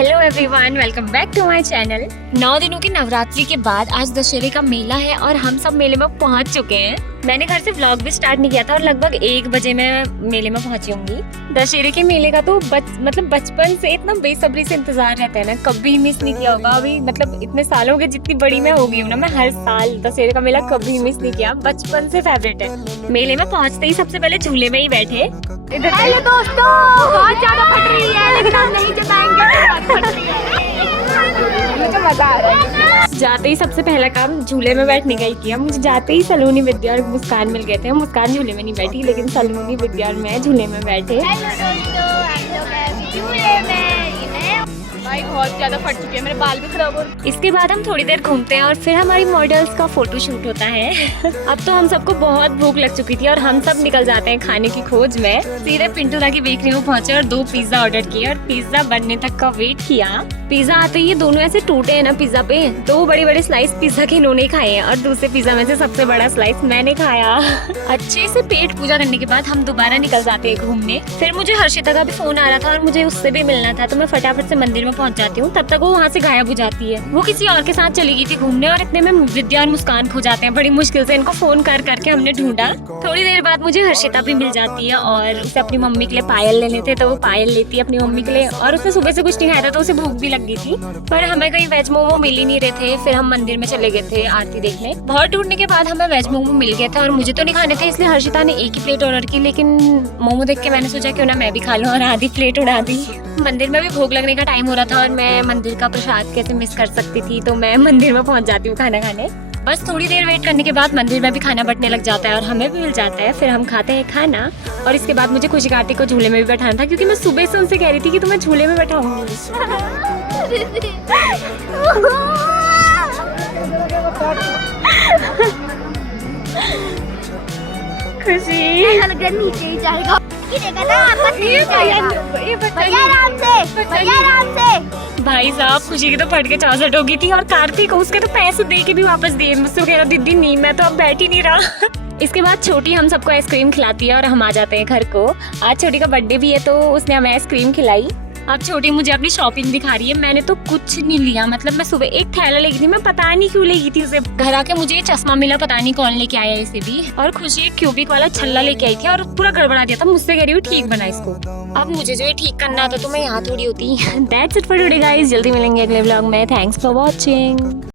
Hello everyone, welcome back to my channel. 9 दिनों की नवरात्रि के बाद आज दशहरे का मेला है और हम सब मेले में पहुंच चुके हैं। मैंने घर से व्लॉग भी स्टार्ट नहीं किया था और लगभग 1 बजे मैं मेले में पहुंची होंगी। दशहरे के मेले का तो बचपन से इतना बेसब्री से इंतजार रहता है ना, कभी मिस नहीं किया होगा। अभी मतलब इतने सालों के जितनी बड़ी मैं हो गई हूँ ना, मैं हर साल दशहरे का मेला कभी मिस नहीं किया। बचपन से फेवरेट है। मेले में पहुंचते ही सबसे पहले झूले में ही बैठे। हेलो दोस्तों, बहुत ज्यादा फट रही है लेकिन हम नहीं जताएंगे, फट रही है। मुझे मजा आ रहा है। जाते ही सबसे पहला काम झूले में बैठने का ही किया। मुझे जाते ही सलोनी विद्या और मुस्कान मिल गए थे। मुस्कान झूले में नहीं बैठी लेकिन सलोनी विद्या और मैं झूले में बैठे। भाई बहुत ज्यादा फट चुके हैं, मेरे बाल भी खराब हो रहे हैं। इसके बाद हम थोड़ी देर घूमते हैं और फिर हमारी मॉडल्स का फोटो शूट होता है। अब तो हम सबको बहुत भूख लग चुकी थी और हम सब निकल जाते हैं खाने की खोज में। सीधे पिंटू दा की बेकरी में पहुंचे और 2 पिज्जा ऑर्डर किए और पिज्जा बनने तक का वेट किया। पिज्जा आते ही ये दोनों ऐसे टूटे हैं ना पिज्जा पे। 2 बड़े स्लाइस पिज्जा के इन्होंने खाए हैं और दूसरे पिज्जा में से सबसे बड़ा स्लाइस मैंने खाया। अच्छे से पेट पूजा करने के बाद हम दोबारा निकल जाते हैं घूमने। फिर मुझे हर्षिता का भी फोन आ रहा था और मुझे उससे भी मिलना था, तो मैं फटाफट से मंदिर में पहुंच जाती हूँ। तब तक वो वहाँ से गायब हो जाती है। वो किसी और के साथ चली गई थी घूमने और इतने में विद्या और मुस्कान खो जाते हैं। बड़ी मुश्किल से इनको फोन कर करके हमने ढूंढा। थोड़ी देर बाद मुझे हर्षिता भी मिल जाती है और उसे अपनी मम्मी के लिए पायल लेने थे, तो वो पायल लेती है अपनी मम्मी के लिए। और उसने सुबह से कुछ नहीं खाया था तो उसे भूख भी लग गई थी, पर हमें कहीं वेज मोमो मिल ही नहीं रहे थे। फिर हम मंदिर में चले गए थे आरती देखने। बहुत ढूंढने के बाद हमें वेज मोमो मिल गए थे और मुझे तो नहीं खाने थे, इसलिए हर्षिता ने एक ही प्लेट ऑर्डर की। लेकिन मोमो देख के मैंने सोचा क्यों ना मैं भी खा लूं और आधी प्लेट उड़ा दी। मंदिर में भी भोग लगने का टाइम हो रहा था और मैं मंदिर का प्रसाद कैसे मिस कर सकती थी, तो मैं मंदिर में पहुंच जाती हूँ खाना खाने। बस थोड़ी देर वेट करने के बाद मंदिर में भी खाना बंटने लग जाता है और हमें भी मिल जाता है। फिर हम खाते हैं खाना और इसके बाद मुझे खुशी कार्तिक को झूले में भी बैठाना था, क्योंकि मैं सुबह से उनसे कह रही थी कि तुम्हें झूले में बैठाऊंगी। खुशी नीचे ही जाएगा, भैया आराम से। भाई साहब, खुशी की तो फट के 64 हो गई थी और कार्तिक उसके तो पैसे दे के भी वापस दिए। मुझसे कह रहा दीदी नहीं, मैं तो अब बैठ ही नहीं रहा। इसके बाद छोटी हम सबको आइसक्रीम खिलाती है और हम आ जाते हैं घर को। आज छोटी का बर्थडे भी है तो उसने हमें आइसक्रीम खिलाई। अब छोटी मुझे अपनी शॉपिंग दिखा रही है। मैंने तो कुछ नहीं लिया, मतलब मैं सुबह एक थैला लेगी थी, मैं पता नहीं क्यों लेगी थी उसे। घर आके मुझे ये चश्मा मिला, पता नहीं कौन लेके आया इसे भी। और खुशी एक क्यूबिक वाला छल्ला लेके आई थी और पूरा गड़बड़ा दिया था। मुझसे कह रही हूँ ठीक बना इसको। अब मुझे जो ये ठीक करना था तो मैं यहाँ थोड़ी होती। That's it for today guys. जल्दी मिलेंगे अगले व्लॉग में। Thanks for watching.